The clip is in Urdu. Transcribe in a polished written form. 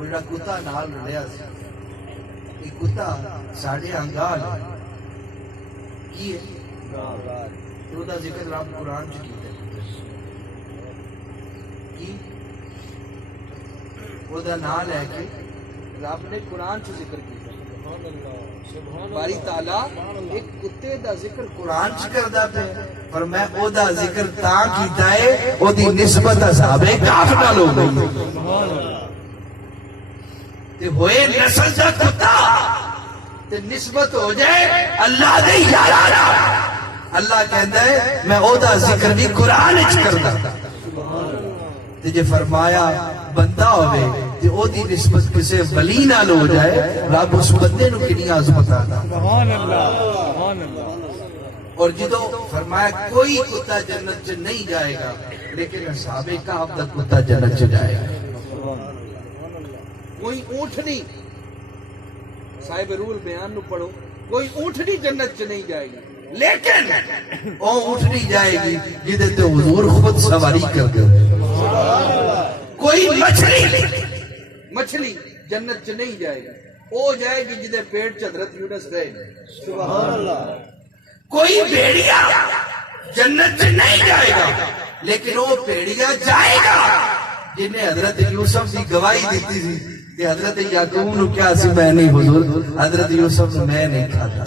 وہ جڑا کتا نال رلیا سی، یہ کتا ساڑھے انگال کی ہے، وہ دا ذکر رب قرآن چ کیتا ہے کی وہ دا نام لے کے رب نے قرآن چ ذکر کیتا باری تعالیٰ ایک کتے دا ذکر قرآن چ کردا پیا، پر میں او دا ذکر تاں کیتا ہے او دی نسبت اصحاب کہف نال ہو گئی تے ہوئے نسل دا کتا تے نسبت ہو جائے اللہ دے یاراں نال۔ اللہ کہندا ہے میں او دا ذکر بھی قرآن وچ کردا تے جے فرمایا بندہ ہوئے تے او دی نسبت کسے ولی نال ہو جائے، رب اس بندے نو کتنی عظمت آتا۔ سبحان اللہ سبحان اللہ۔ اور جدو فرمایا کوئی کتا جنت چ نہیں جائے گا لیکن اصحاب کہف دا کتا جنت چ جائے گا۔ کوئی اونٹنی صاحب رول بیان نو پڑھو، کوئی اونٹنی جنت چ نہیں جائے گی لیکن او اونٹنی جائے گی جدے تے حضور خود سواری کر دے۔ کوئی مچھلی جنت چ نہیں جائے گی، او جائے گی جدے پیٹ چ حضرت یونس رہے۔ سبحان اللہ۔ کوئی بھیڑیا جنت چ نہیں جائے گا لیکن وہ بھیڑیا جائے گا جنہیں حضرت یوسف کی گواہی دیتی تھی کہ حضرت یعقوب نو کیا سی میں نہیں حضور، حضرت یوسف نے میں نہیں کھاتا۔